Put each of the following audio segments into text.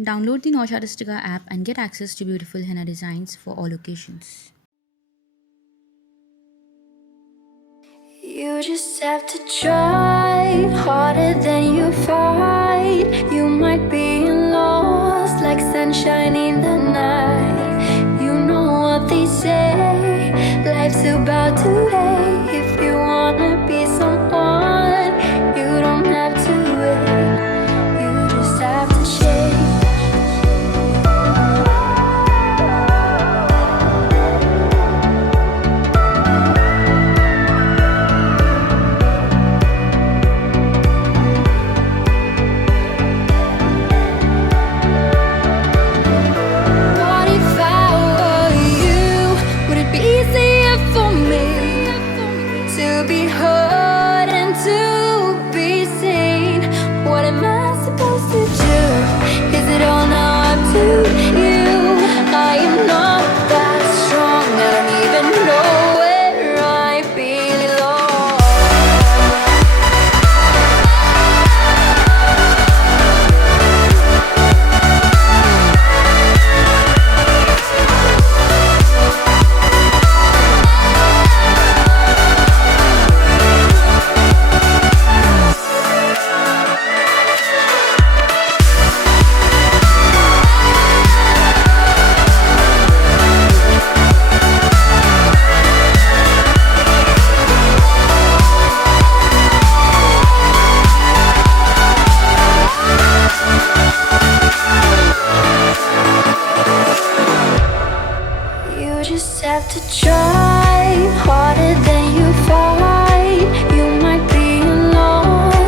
Download the Naush Artistica app and get access to beautiful henna designs for all occasions. You just have to try harder than you fight. You might be lost like sunshine in the night. You know what they say, life's about today. If you wanna be someone, you don't have to wait. You just have to change.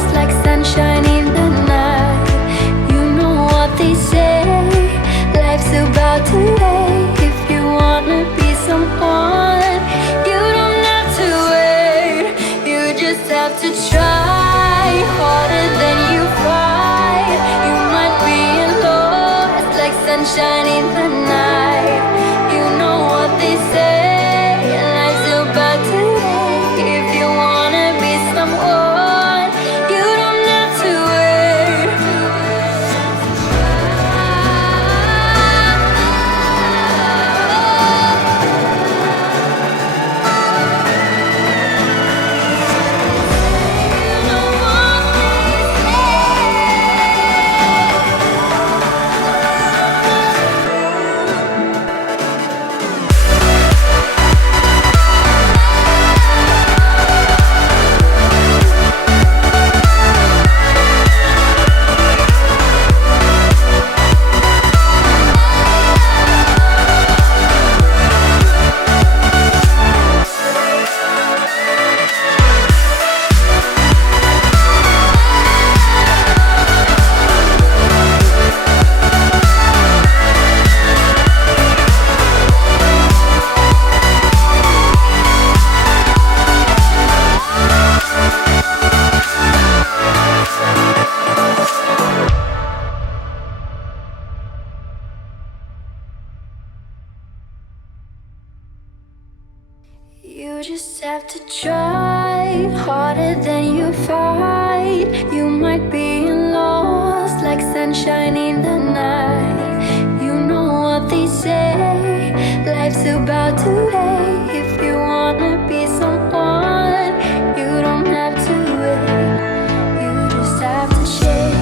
Sunshine in the night. You know what they say, life's about today. If you wanna be someone, you don't have to wait. You know what they You just have to try harder than you fight. You might be lost like sunshine in the night. You know what they say, life's about today. If you wanna be someone, you don't have to wait. You just have to change.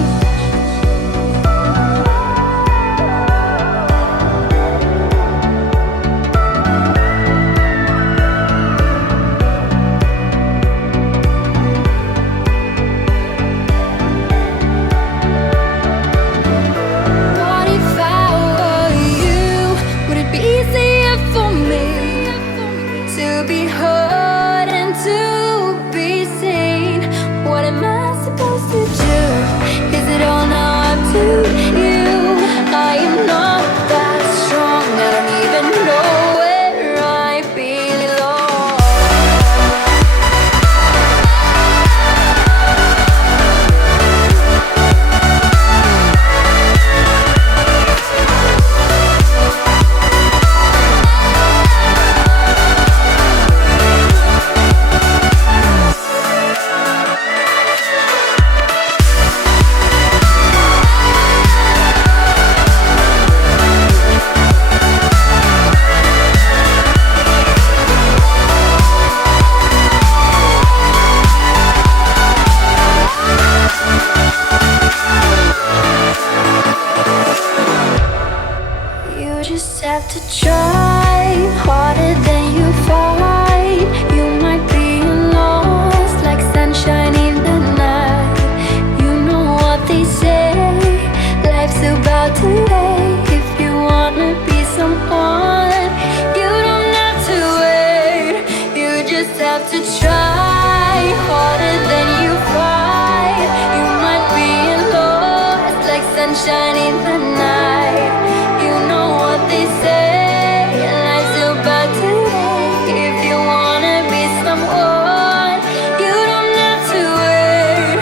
sunshine in the night. You know what they say, life's about today. If you wanna be someone, you don't have to wait.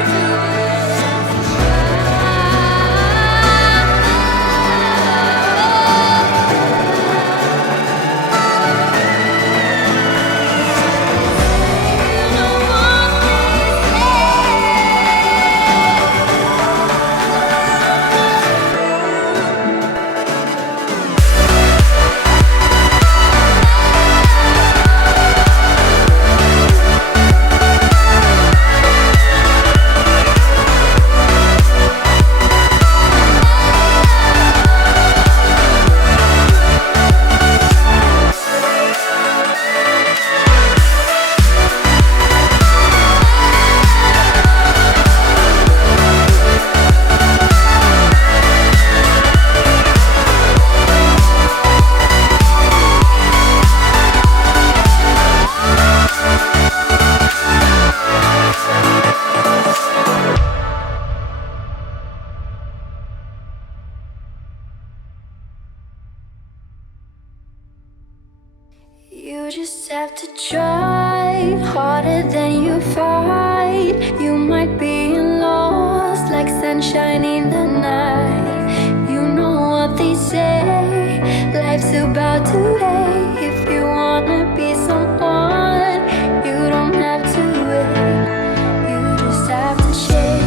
You just have to try harder than you fight. You might be lost like sunshine in the night. You know what they say, life's about today. If you wanna be someone, you don't have to wait. You just have to change.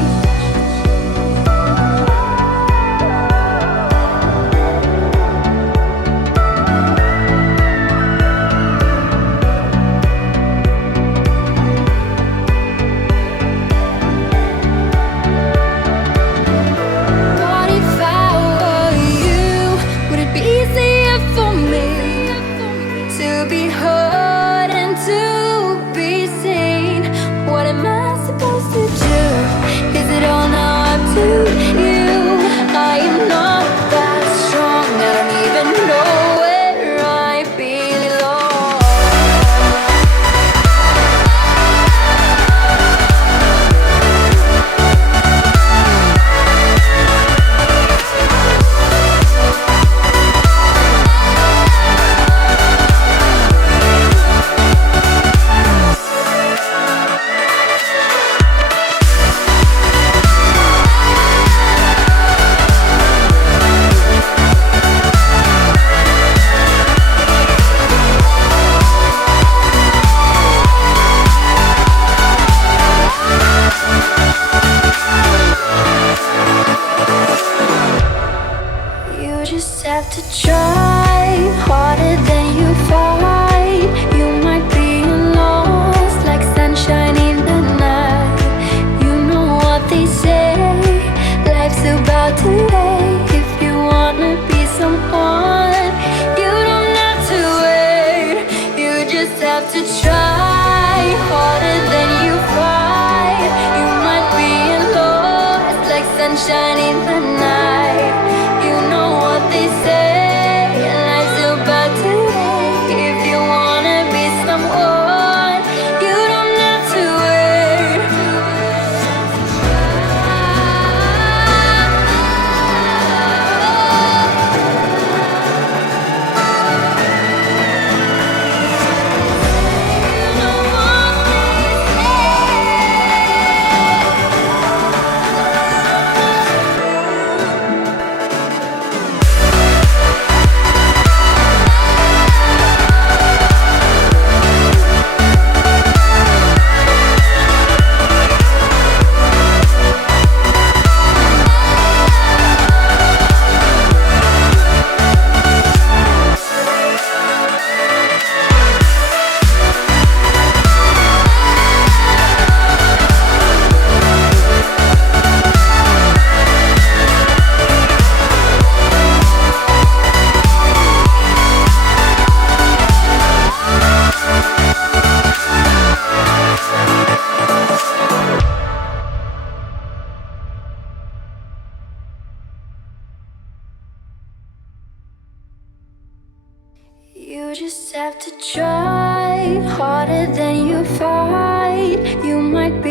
Sunshine in the night. You know what they say, life's about today. If you wanna be someone, you don't have to wait. You just have to try harder than you fight. You might be